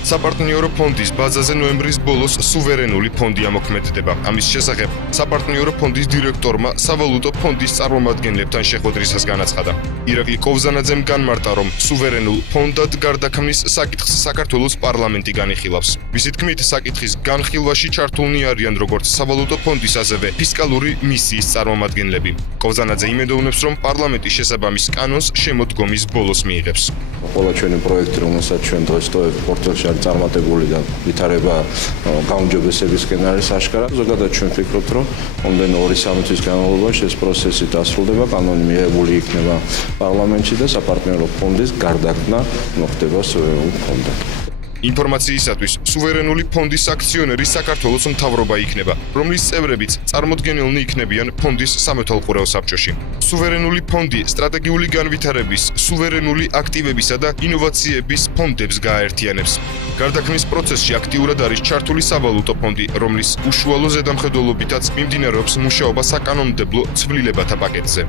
საპარტნიორო ფონდის ბაზაზე ნოემბრის ბოლოს სუვერენული ფონდი ამოქმედდება. ამის შესახებ საპარტნიორო ფონდის დირექტორმა სავალუტო ფონდის წარმომადგენლებთან შეხვედრისას განაცხადა. ირაკლი კოვზანაძემ განმარტა, რომ სუვერენულ ფონდად გარდაქმნის საკითხს საქართველოს პარლამენტი განიხილავს. მისი თქმით, საკითხის განხილვაში ჩართულნი არიან როგორც სავალუტო ფონდის, ასევე ფისკალური მისიის წარმომადგენლები. კოვზანაძე იმედოვნებს, რომ პარლამენტი შესაბამის კანონს შემოდგომის ბოლოს მიიღებს. ყველა ჩვენი პროექტი, რომელსაც ჩვენ დღეს პორტფელში არის წარმატებული და ვითარება გაუმჯობესებისკენ არის აღშკარა. ზოგადად ჩვენ ვფიქრობთ, რომ მომდენო 2-3 თვის განმავლობაში ეს პროცესი დასრულდება, კანონი მიღებული იქნება პარლამენტში და საპარტნიორო ფონდის გარდაქმნა მოხდება სუვერენულ ფონდად. ინფორმაციისათვის, სუვერენული ფონდის აქციონერი საქართველოს მთავრობა იქნება, რომლის წევრებიც წარმოდგენილნი იქნებიან ფონდის სამეთვალყურეო საბჭოში. სუვერენული ფონდი სტრატეგიული განვითარების, სუვერენული აქტივებისა და ინოვაციების ფონდებს გააერთიანებს. გარდაქმნის პროცესში აქტიურად არის ჩართული სავალუტო ფონდი, რომლის უშუალო ზედამხედველობითაც მიმდინარეობს მუშაობა საკანონმდებლო ცვლილებათა პაკეტზე.